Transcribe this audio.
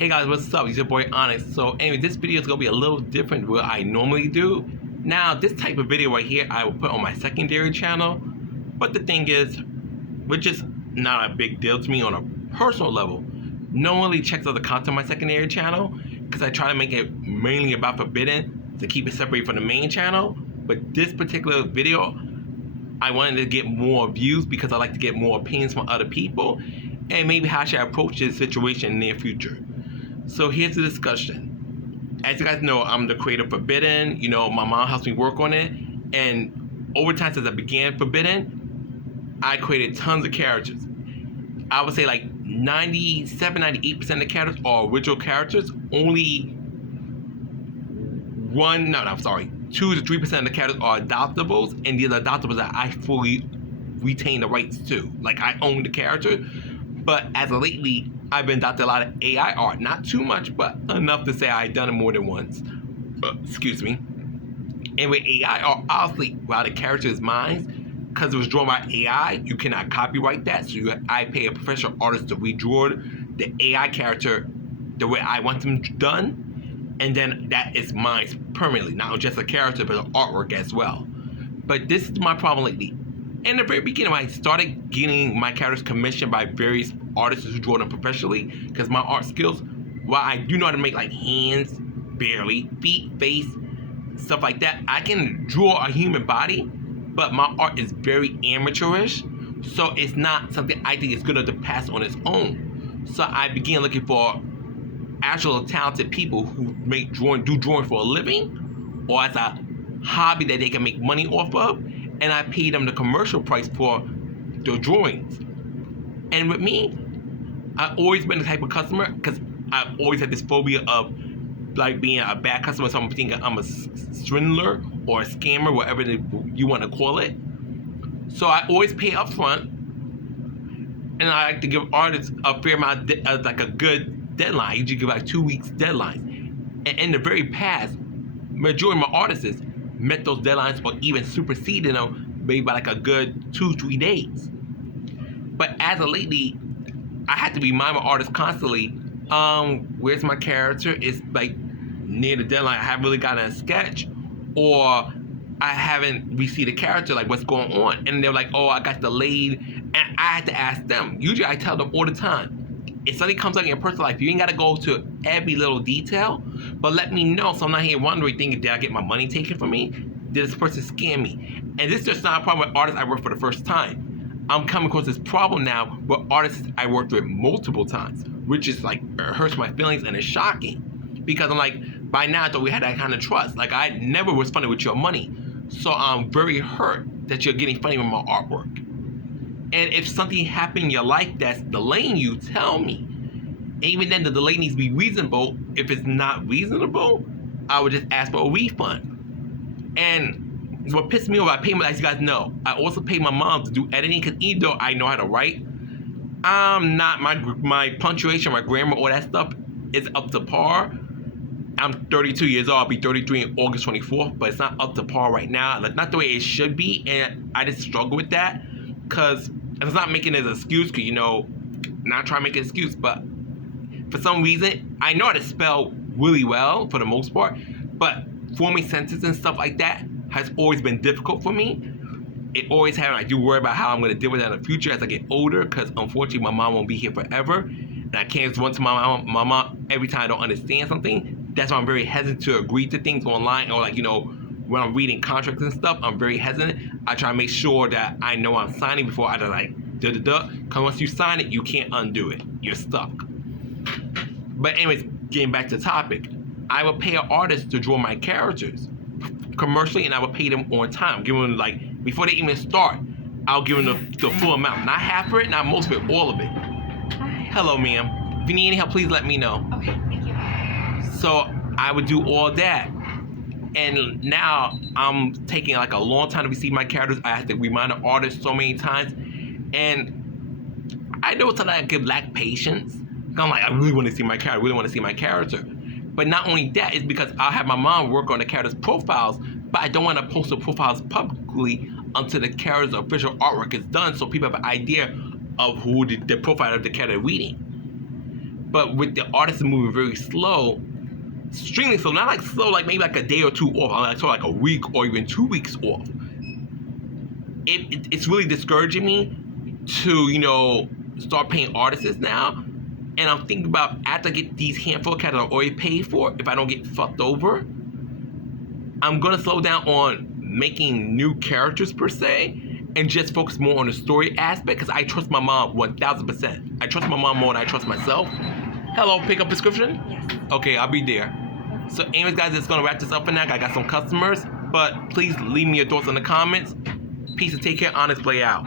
Hey guys, what's up? It's your boy Onyx. So anyway, this video is going to be a little different than what I normally do. Now, this type of video right here, I will put on my secondary channel. But the thing is, which is not a big deal to me on a personal level. No one really checks out the content on my secondary channel because I try to make it mainly about Forbidden to keep it separate from the main channel. But this particular video, I wanted to get more views because I like to get more opinions from other people and maybe how should I approach this situation in the near future. So here's the discussion. As you guys know, I'm the creator of Forbidden. You know, my mom helps me work on it. And over time since I began Forbidden, I created tons of characters. I would say like 97, 98% of the characters are original characters. Only 2 to 3% of the characters are adoptables. And these are adoptables that I fully retain the rights to. Like I own the character. But as of lately, I've been adopting a lot of AI art. Not too much, but enough to say I've done it more than once. Excuse me. And with AI art, obviously, while the character is mine, because it was drawn by AI, you cannot copyright that. So I pay a professional artist to redraw the AI character the way I want them done. And then that is mine permanently. Not just a character, but an artwork as well. But this is my problem lately. In the very beginning, when I started getting my characters commissioned by various artists who draw them professionally, because my art skills, while I do know how to make like hands, barely, feet, face, stuff like that, I can draw a human body, but my art is very amateurish, so it's not something I think is good to pass on its own. So I began looking for actual talented people who do drawing for a living, or as a hobby that they can make money off of. And I paid them the commercial price for the drawings. And with me, I've always been the type of customer, because I've always had this phobia of like being a bad customer, so I'm thinking I'm a swindler or a scammer, whatever you want to call it. So I always pay up front, and I like to give artists a fair amount of like a good deadline. I usually give like 2 weeks deadlines. And in the very past, majority of my artists met those deadlines or even superseded them maybe by like a good 2-3 days. But as of lately, I had to remind my artists constantly, where's my character? It's like near the deadline. I haven't really gotten a sketch, or I haven't received a character, like what's going on? And they're like, oh, I got delayed. And I had to ask them. Usually I tell them all the time, if something comes up in your personal life, you ain't gotta go to every little detail, but let me know so I'm not here wondering, thinking, did I get my money taken from me? Did this person scam me? And this is just not a problem with artists I work for the first time. I'm coming across this problem now with artists I worked with multiple times, which is like, it hurts my feelings and it's shocking. Because I'm like, by now I thought we had that kind of trust. Like I never was funny with your money. So I'm very hurt that you're getting funny with my artwork. And if something happened in your life that's delaying you, tell me. And even then, the delay needs to be reasonable. If it's not reasonable, I would just ask for a refund. And what pissed me off, I pay as you guys know, I also pay my mom to do editing, because even though I know how to write, I'm not, my punctuation, my grammar, all that stuff is up to par. I'm 32 years old. I'll be 33 on August 24th, but it's not up to par right now. Like, not the way it should be, and I just struggle with that. Because it's not making it an excuse, because, you know, not trying to make an excuse, but for some reason, I know how to spell really well for the most part, but forming sentences and stuff like that has always been difficult for me. It always has. I do worry about how I'm going to deal with that in the future as I get older, because unfortunately, my mom won't be here forever, and I can't just run to my mom every time I don't understand something. That's why I'm very hesitant to agree to things online, or like, you know, when I'm reading contracts and stuff, I'm very hesitant. I try to make sure that I know I'm signing before I just like, because once you sign it, you can't undo it. You're stuck. But anyways, getting back to the topic, I will pay an artist to draw my characters commercially, and I will pay them on time. Give them, like, before they even start, I'll give them the full amount. Not half of it, not most of it, all of it. Hi. Hello, ma'am. If you need any help, please let me know. Okay, thank you. So I would do all that. And now I'm taking like a long time to receive my characters. I have to remind the artist so many times. And I know sometimes I lack patience. I'm like, I really want to see my character. I really want to see my character. But not only that, it's because I'll have my mom work on the characters' profiles, but I don't want to post the profiles publicly until the character's official artwork is done, so people have an idea of who the profile of the character reading. But with the artists moving very slow, extremely slow, not like slow, like maybe like a day or two off, like so like a week or even 2 weeks off. It's really discouraging me to start paying artists now. And I'm thinking about after I get these handful of cats that I already paid for, if I don't get fucked over, I'm gonna slow down on making new characters per se, and just focus more on the story aspect because I trust my mom 1000%. I trust my mom more than I trust myself. Hello, pick up prescription? Yes. Okay, I'll be there. So anyways, guys, it's gonna wrap this up for now. I got some customers, but please leave me your thoughts in the comments. Peace and take care. Onyxe, play out.